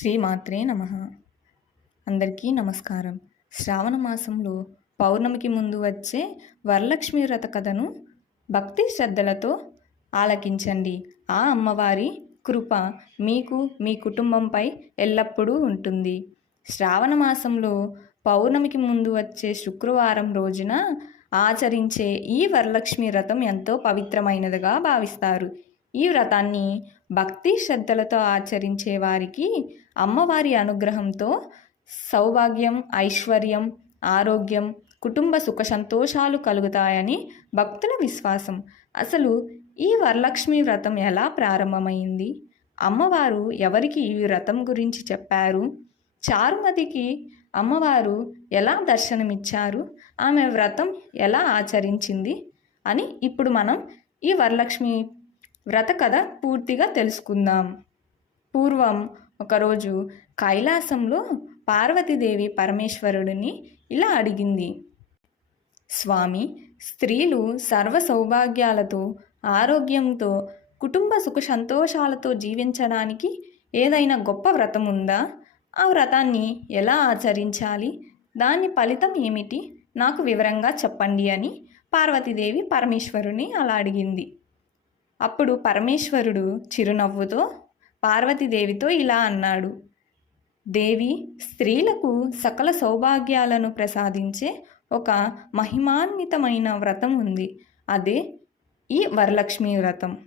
శ్రీమాత్రే నమః. అందరికీ నమస్కారం. శ్రావణ మాసంలో పౌర్ణమికి ముందు వచ్చే వరలక్ష్మి వ్రత కథను భక్తి శ్రద్ధలతో ఆలకించండి. ఆ అమ్మవారి కృప మీకు మీ కుటుంబంపై ఎల్లప్పుడూ ఉంటుంది. శ్రావణ మాసంలో పౌర్ణమికి ముందు వచ్చే శుక్రవారం రోజున ఆచరించే ఈ వరలక్ష్మి వ్రతం ఎంతో పవిత్రమైనదిగా భావిస్తారు. ఈ వ్రతాన్ని భక్తి శ్రద్ధలతో ఆచరించే వారికి అమ్మవారి అనుగ్రహంతో సౌభాగ్యం, ఐశ్వర్యం, ఆరోగ్యం, కుటుంబ సుఖ సంతోషాలు కలుగుతాయని భక్తుల విశ్వాసం. అసలు ఈ వరలక్ష్మి వ్రతం ఎలా ప్రారంభమైంది? అమ్మవారు ఎవరికి ఈ వ్రతం గురించి చెప్పారు? చారుమతికి అమ్మవారు ఎలా దర్శనమిచ్చారు? ఆమె వ్రతం ఎలా ఆచరించింది అని ఇప్పుడు మనం ఈ వరలక్ష్మి వ్రత కథ పూర్తిగా తెలుసుకుందాం. పూర్వం ఒకరోజు కైలాసంలో పార్వతీదేవి పరమేశ్వరుడిని ఇలా అడిగింది. స్వామి, స్త్రీలు సర్వ సౌభాగ్యాలతో, ఆరోగ్యంతో, కుటుంబ సుఖ సంతోషాలతో జీవించడానికి ఏదైనా గొప్ప వ్రతం ఉందా? ఆ వ్రతాన్ని ఎలా ఆచరించాలి? దాని ఫలితం ఏమిటి? నాకు వివరంగా చెప్పండి అని పార్వతీదేవి పరమేశ్వరుని అలా అడిగింది. అప్పుడు పరమేశ్వరుడు చిరునవ్వుతో పార్వతీదేవితో ఇలా అన్నాడు. దేవి, స్త్రీలకు సకల సౌభాగ్యాలను ప్రసాదించే ఒక మహిమాన్వితమైన వ్రతం ఉంది. అదే ఈ వరలక్ష్మి వ్రతం.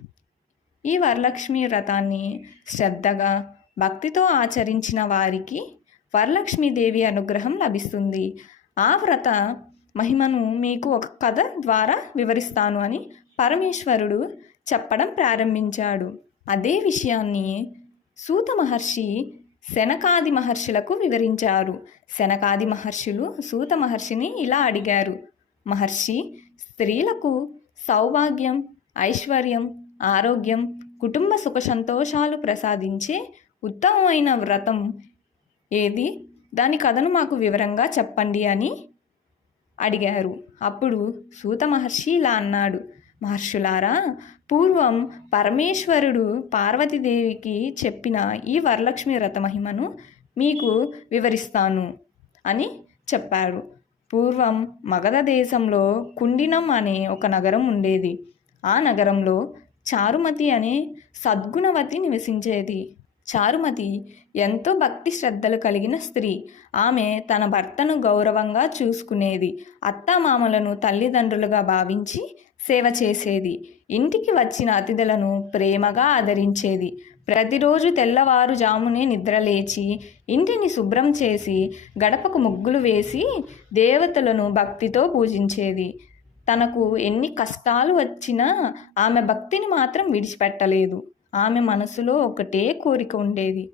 ఈ వరలక్ష్మి వ్రతాన్ని శ్రద్ధగా, భక్తితో ఆచరించిన వారికి వరలక్ష్మీదేవి అనుగ్రహం లభిస్తుంది. ఆ వ్రత మహిమను మీకు ఒక కథ ద్వారా వివరిస్తాను అని పరమేశ్వరుడు చెప్పడం ప్రారంభించాడు. అదే విషయాన్ని సూత మహర్షి శనకాది మహర్షులకు వివరించారు. శనకాది మహర్షులు సూత మహర్షిని ఇలా అడిగారు. మహర్షి, స్త్రీలకు సౌభాగ్యం, ఐశ్వర్యం, ఆరోగ్యం, కుటుంబ సుఖ సంతోషాలు ప్రసాదించే ఉత్తమమైన వ్రతం ఏది? దాని కథను మాకు వివరంగా చెప్పండి అని అడిగారు. అప్పుడు సూత మహర్షి ఇలా అన్నాడు. మహర్షులారా, పూర్వం పరమేశ్వరుడు పార్వతీదేవికి చెప్పిన ఈ వరలక్ష్మి వ్రత మహిమను మీకు వివరిస్తాను అని చెప్పారు. పూర్వం మగధ దేశంలో కుండినం అనే ఒక నగరం ఉండేది. ఆ నగరంలో చారుమతి అనే సద్గుణవతి నివసించేది. చారుమతి ఎంతో భక్తి శ్రద్ధలు కలిగిన స్త్రీ. ఆమె తన భర్తను గౌరవంగా చూసుకునేది. అత్తామామలను తల్లిదండ్రులుగా భావించి సేవ చేసేది. ఇంటికి వచ్చిన అతిథులను ప్రేమగా ఆదరించేది. ప్రతిరోజు తెల్లవారుజామునే నిద్రలేచి ఇంటిని శుభ్రం చేసి గడపకు ముగ్గులు వేసి దేవతలను భక్తితో పూజించేది. తనకు ఎన్ని కష్టాలు వచ్చినా ఆమె భక్తిని మాత్రం విడిచిపెట్టలేదు. ఆమె మనసులో ఒకటే కోరిక ఉండేది.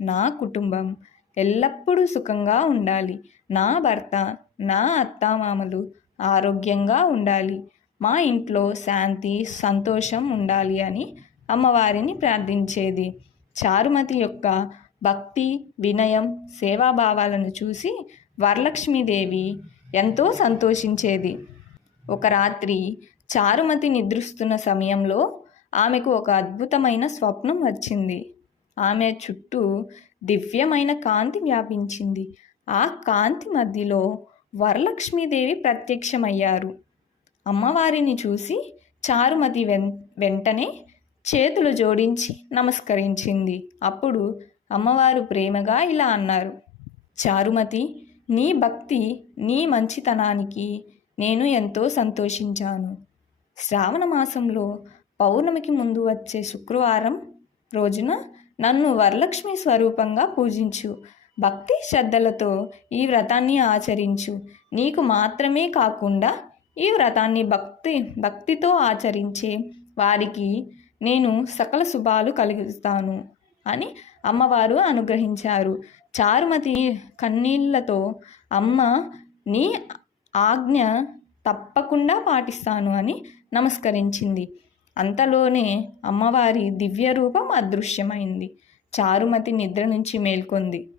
నా కుటుంబం ఎల్లప్పుడూ సుఖంగా ఉండాలి. నా భర్త, నా అత్తామామలు ఆరోగ్యంగా ఉండాలి. మా ఇంట్లో శాంతి, సంతోషం ఉండాలి అని అమ్మవారిని ప్రార్థించేది. చారుమతి యొక్క భక్తి, వినయం, సేవాభావాలను చూసి వరలక్ష్మీదేవి ఎంతో సంతోషించేది. ఒక రాత్రి చారుమతి నిద్రిస్తున్న సమయంలో ఆమెకు ఒక అద్భుతమైన స్వప్నం వచ్చింది. ఆమె చుట్టూ దివ్యమైన కాంతి వ్యాపించింది. ఆ కాంతి మధ్యలో వరలక్ష్మీదేవి ప్రత్యక్షమయ్యారు. అమ్మవారిని చూసి చారుమతి వెంటనే చేతులు జోడించి నమస్కరించింది. అప్పుడు అమ్మవారు ప్రేమగా ఇలా అన్నారు. చారుమతి, నీ భక్తి, నీ మంచితనానికి నేను ఎంతో సంతోషించాను. శ్రావణ మాసంలో పౌర్ణమికి ముందు వచ్చే శుక్రవారం రోజున నన్ను వరలక్ష్మి స్వరూపంగా పూజించు. భక్తి శ్రద్ధలతో ఈ వ్రతాన్ని ఆచరించు. నీకు మాత్రమే కాకుండా ఈ వ్రతాన్ని భక్తితో ఆచరించే వారికి నేను సకల శుభాలు కలిగిస్తాను అని అమ్మవారు అనుగ్రహించారు. చారుమతి కన్నీళ్లతో, అమ్మ, నీ ఆజ్ఞ తప్పకుండా పాటిస్తాను అని నమస్కరించింది. అంతలోనే అమ్మవారి దివ్య రూపం అదృశ్యమైంది. చారుమతి నిద్ర నుంచి మేల్కొంది.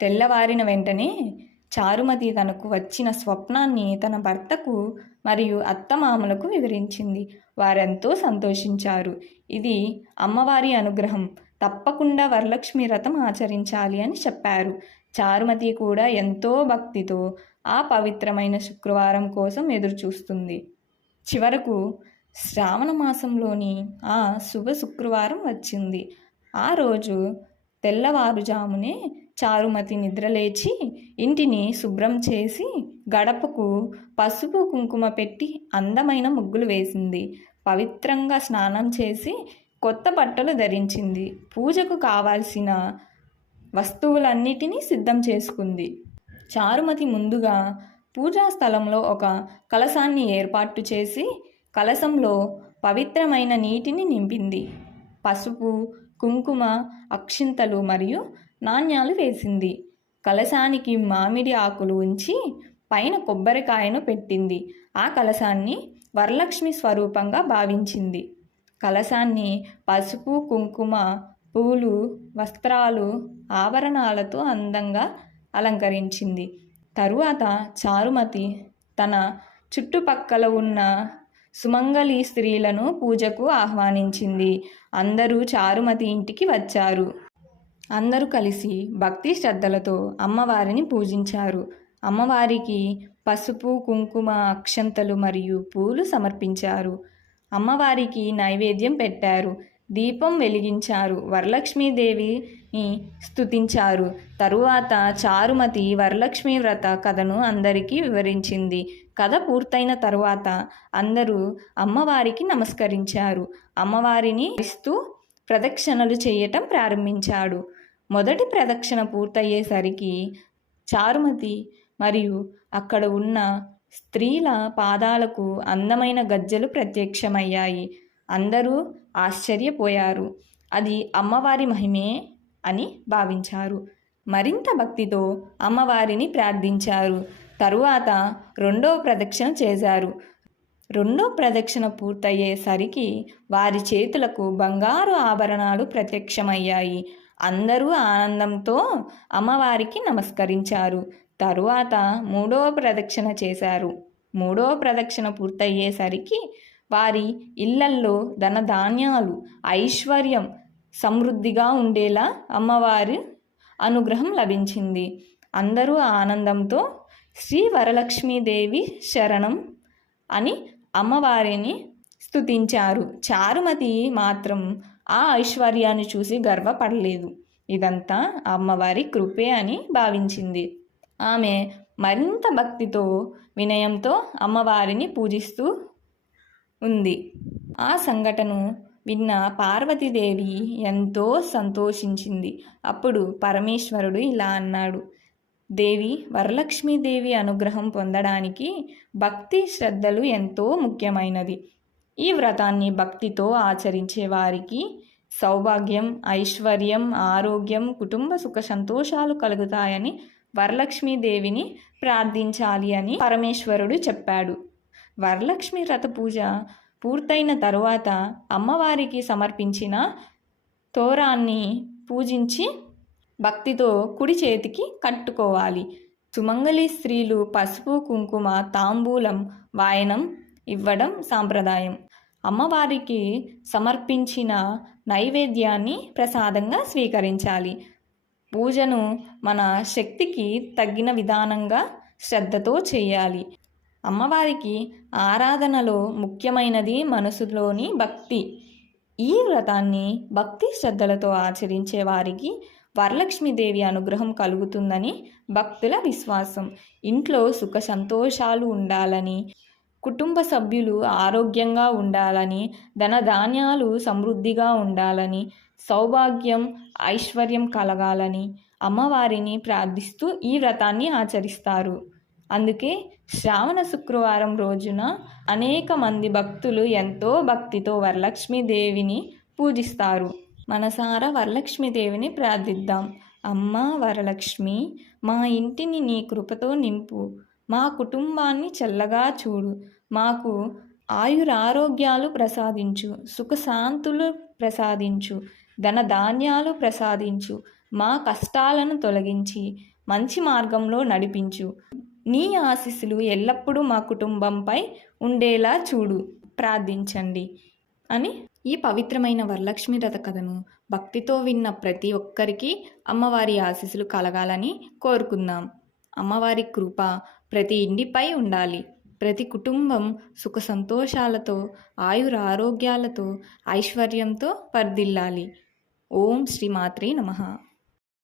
తెల్లవారిన వెంటనే చారుమతి తనకు వచ్చిన స్వప్నాన్ని తన భర్తకు మరియు అత్తమామలకు వివరించింది. వారెంతో సంతోషించారు. ఇది అమ్మవారి అనుగ్రహం. తప్పకుండా వరలక్ష్మి వ్రతం ఆచరించాలి అని చెప్పారు. చారుమతి కూడా ఎంతో భక్తితో ఆ పవిత్రమైన శుక్రవారం కోసం ఎదురుచూస్తుంది. చివరకు శ్రావణ మాసంలోని ఆ శుభ శుక్రవారం వచ్చింది. ఆ రోజు తెల్లవారుజామునే చారుమతి నిద్రలేచి ఇంటిని శుభ్రం చేసి గడపకు పసుపు కుంకుమ పెట్టి అందమైన ముగ్గులు వేసింది. పవిత్రంగా స్నానం చేసి కొత్త బట్టలు ధరించింది. పూజకు కావాల్సిన వస్తువులన్నిటినీ సిద్ధం చేసుకుంది. చారుమతి ముందుగా పూజా స్థలంలో ఒక కలశాన్ని ఏర్పాటు చేసి కలశంలో పవిత్రమైన నీటిని నింపింది. పసుపు, కుంకుమ, అక్షింతలు మరియు నాణ్యాలు వేసింది. కలశానికి మామిడి ఆకులు ఉంచి పైన కొబ్బరికాయను పెట్టింది. ఆ కలశాన్ని వరలక్ష్మి స్వరూపంగా భావించింది. కలశాన్ని పసుపు, కుంకుమ, పూలు, వస్త్రాలు, ఆభరణాలతో అందంగా అలంకరించింది. తరువాత చారుమతి తన చుట్టుపక్కల ఉన్న సుమంగళి స్త్రీలను పూజకు ఆహ్వానించింది. అందరూ చారుమతి ఇంటికి వచ్చారు. అందరూ కలిసి భక్తి శ్రద్ధలతో అమ్మవారిని పూజించారు. అమ్మవారికి పసుపు, కుంకుమ, అక్షంతలు మరియు పూలు సమర్పించారు. అమ్మవారికి నైవేద్యం పెట్టారు. దీపం వెలిగించారు. వరలక్ష్మీదేవిని స్తుతించారు. తరువాత చారుమతి వరలక్ష్మి వ్రత కథను అందరికీ వివరించింది. కథ పూర్తయిన తరువాత అందరూ అమ్మవారికి నమస్కరించారు. అమ్మవారిని ఇస్తూ ప్రదక్షిణలు చేయటం ప్రారంభించాడు. మొదటి ప్రదక్షిణ పూర్తయ్యేసరికి చారుమతి మరియు అక్కడ ఉన్న స్త్రీల పాదాలకు అందమైన గజ్జెలు ప్రత్యక్షమయ్యాయి. అందరూ ఆశ్చర్యపోయారు. అది అమ్మవారి మహిమే అని భావించారు. మరింత భక్తితో అమ్మవారిని ప్రార్థించారు. తరువాత రెండవ ప్రదక్షిణ చేశారు. రెండో ప్రదక్షిణ పూర్తయ్యేసరికి వారి చేతులకు బంగారు ఆభరణాలు ప్రత్యక్షమయ్యాయి. అందరూ ఆనందంతో అమ్మవారికి నమస్కరించారు. తరువాత మూడవ ప్రదక్షిణ చేశారు. మూడవ ప్రదక్షిణ పూర్తయ్యేసరికి వారి ఇళ్లల్లో ధనధాన్యాలు, ఐశ్వర్యం సమృద్ధిగా ఉండేలా అమ్మవారి అనుగ్రహం లభించింది. అందరూ ఆనందంతో శ్రీ వరలక్ష్మీదేవి శరణం అని అమ్మవారిని స్తుతించారు. చారుమతి మాత్రం ఆ ఐశ్వర్యాన్ని చూసి గర్వపడలేదు. ఇదంతా అమ్మవారి కృపే అని భావించింది. ఆమె మరింత భక్తితో, వినయంతో అమ్మవారిని పూజిస్తూ ఉంది. ఆ సంఘటన విన్న పార్వతీదేవి ఎంతో సంతోషించింది. అప్పుడు పరమేశ్వరుడు ఇలా అన్నాడు: దేవి, వరలక్ష్మీదేవి అనుగ్రహం పొందడానికి భక్తి శ్రద్ధలు ఎంతో ముఖ్యమైనది. ఈ వ్రతాన్ని భక్తితో ఆచరించే వారికి సౌభాగ్యం, ఐశ్వర్యం, ఆరోగ్యం, కుటుంబ సుఖ సంతోషాలు కలుగుతాయని వరలక్ష్మీదేవిని ప్రార్థించాలి అని పరమేశ్వరుడు చెప్పాడు. వరలక్ష్మి వ్రత పూజ పూర్తయిన తరువాత అమ్మవారికి సమర్పించిన తోరాన్ని పూజించి భక్తితో కుడి చేతికి కట్టుకోవాలి. సుమంగళి స్త్రీలు పసుపు, కుంకుమ, తాంబూలం, వాయనం ఇవ్వడం సాంప్రదాయం. అమ్మవారికి సమర్పించిన నైవేద్యాన్ని ప్రసాదంగా స్వీకరించాలి. పూజను మన శక్తికి తగ్గిన విధానంగా శ్రద్ధతో చేయాలి. అమ్మవారికి ఆరాధనలో ముఖ్యమైనది మనసులోని భక్తి. ఈ వ్రతాన్ని భక్తి శ్రద్ధలతో ఆచరించే వారికి వరలక్ష్మీదేవి అనుగ్రహం కలుగుతుందని భక్తుల విశ్వాసం. ఇంట్లో సుఖ సంతోషాలు ఉండాలని, కుటుంబ సభ్యులు ఆరోగ్యంగా ఉండాలని, ధనధాన్యాలు సమృద్ధిగా ఉండాలని, సౌభాగ్యం, ఐశ్వర్యం కలగాలని అమ్మవారిని ప్రార్థిస్తూ ఈ వ్రతాన్ని ఆచరిస్తారు. అందుకే శ్రావణ శుక్రవారం రోజున అనేక మంది భక్తులు ఎంతో భక్తితో వరలక్ష్మీదేవిని పూజిస్తారు. మనసారా వరలక్ష్మీదేవిని ప్రార్థిద్దాం. అమ్మా వరలక్ష్మి, మా ఇంటిని నీ కృపతో నింపు, మా కుటుంబాన్ని చల్లగా చూడు, మాకు ఆయురారోగ్యాలు ప్రసాదించు, సుఖశాంతులు ప్రసాదించు, ధనధాన్యాలు ప్రసాదించు, మా కష్టాలను తొలగించి మంచి మార్గంలో నడిపించు. నీ ఆశీస్సులు ఎల్లప్పుడూ మా కుటుంబంపై ఉండేలా చూడు, ప్రార్థించండి అని ఈ పవిత్రమైన వరలక్ష్మి వ్రత కథను భక్తితో విన్న ప్రతి ఒక్కరికి అమ్మవారి ఆశీస్సులు కలగాలని కోరుకుందాం. అమ్మవారి కృప ప్రతి ఇంటిపై ఉండాలి. ప్రతి కుటుంబం సుఖ సంతోషాలతో, ఆయురారోగ్యాలతో, ఐశ్వర్యంతో వర్ధిల్లాలి. ఓం శ్రీ మాత్రే నమః.